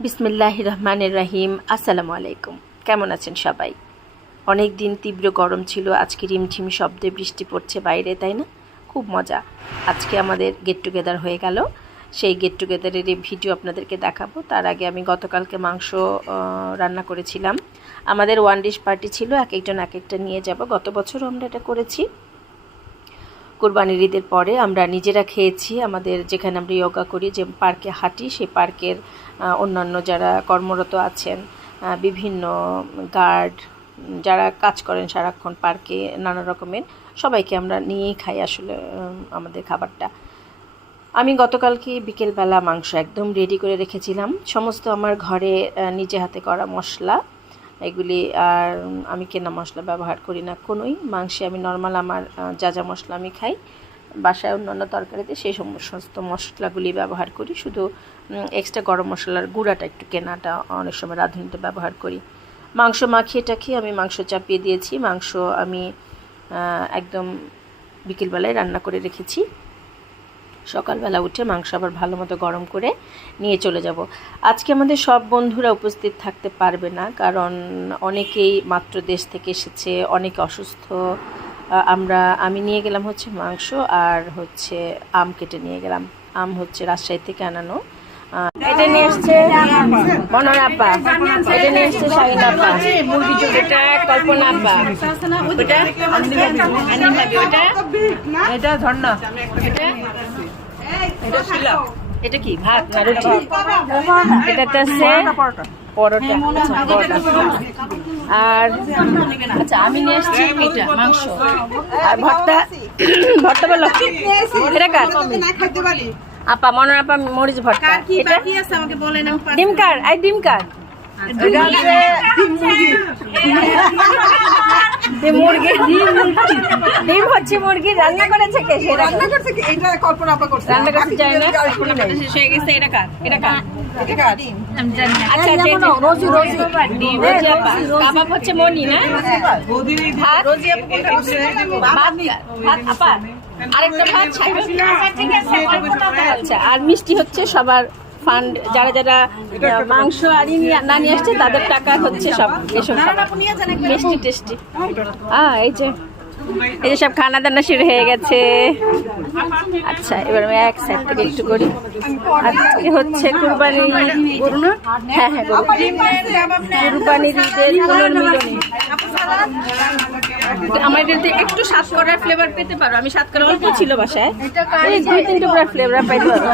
বিসমিল্লাহির রহমানির রহিম। আসসালামু আলাইকুম। কেমন আছেন সবাই? অনেক দিন তীব্র গরম ছিল, আজকে রিমঝিম শব্দে বৃষ্টি পড়ছে বাইরে, তাই না? খুব মজা। আজকে আমাদের গেট টুগেদার হয়ে গেল। সেই গেট টুগেদারের এই ভিডিও আপনাদেরকে দেখাবো। তার আগে আমি গতকালকে মাংস রান্না করেছিলাম। আমাদের ওয়ান ডিশ পার্টি ছিল, এক একজন এক একটা নিয়ে যাব। গত বছরও আমরা এটা করেছি। কুরবানির ঈদের পরে আমরা নিজেরা খেয়েছি। আমাদের যেখানে আমরা যোগা করি, যে পার্কে হাঁটি, সেই পার্কের অন্যান্য যারা কর্মরত আছেন, বিভিন্ন গার্ড যারা কাজ করেন সারাক্ষণ পার্কে, নানা রকমের সবাইকে আমরা নিয়েই খাই আসলে আমাদের খাবারটা। আমি গতকালকে বিকেলবেলা মাংস একদম রেডি করে রেখেছিলাম, সমস্ত আমার ঘরে নিজে হাতে করা মশলা এগুলি। আর আমি কেনা মশলা ব্যবহার করি না কোনোই। মাংসে আমি নর্মাল আমার যা যা মশলা আমি খাই বাসায় অন্যান্য তরকারিতে সেই সমস্ত মশলাগুলি ব্যবহার করি। শুধু এক্সট্রা গরম মশলার গুঁড়াটা একটু কেনাটা অনেক সময় রাঁধুনিতে ব্যবহার করি। মাংস মাখিয়ে টাখিয়ে আমি মাংস চাপিয়ে দিয়েছি। মাংস আমি একদম বিকেলবেলায় রান্না করে রেখেছি। সকালবেলা উঠে মাংস আবার ভালো মতো গরম করে নিয়ে চলে যাব। আজকে আমাদের সব বন্ধুরা উপস্থিত থাকতে পারবে না, কারণ অনেকেই মাত্র দেশ থেকে এসেছে, অনেকে অসুস্থ। আমি নিয়ে গেলাম হচ্ছে মাংস, আর হচ্ছে আম কেটে নিয়ে গেলাম। আম হচ্ছে রাজশাহী থেকে আনানো। এটা নিয়ে এসছে মনোরা আপা, এটা নিয়ে এসছে শাহিনা আপা, এটা কল্পনা আপা, এটা ঝর্ণা, এটা কি ভাত না রুটি? এটা হচ্ছে পরোটা। আর আচ্ছা আমি নিয়ে এসছি এটা মাংস আর ভর্তা। ভর্তা বলো এটা কার? আপা মনোর আপা মরিচ ভর্তা। এটা ডিমকার, আই ডিমকার ডিম হচ্ছে মুরগি রান্না করেছে কে? রান্না করছে কি? এটা কল্পনা আপা করছে। রান্না করতে যায় না, কল্পনা করতে শেষ হয়ে গেছে। এটা কার? এটা কার? এটা কার? আমি জানি না। আচ্ছা যে রোজি রোজি রোজি আপা, কাবাব হচ্ছে মনি না? ভাত রোজি আপা কোনটা করছে? ভাত ভাত আপা আরেকটা ভাত ঠিক আছে। আচ্ছা আর মিষ্টি হচ্ছে সবার ফান্ড, যারা যারা মাংস আর না নিয়ে আসছে তাদের টাকা হচ্ছে সব এসব মিষ্টি টেস্টি। এই যে সব খানা দানা শুরু হয়ে গেছে। আচ্ছা এবার আমি এক সাইড থেকে একটু করি। আজকে হচ্ছে কুরবানির ঈদ। হ্যাঁ হ্যাঁ কুরবানির ঈদের পুনর্মিলনী। আমার এটাতে একটু স্বাদ করার ফ্লেভার পেতে পারো। আমি স্বাদ করা অল্প ছিল বাসায়, এই 2-3 টুকরা ফ্লেভার পাইতে পারো।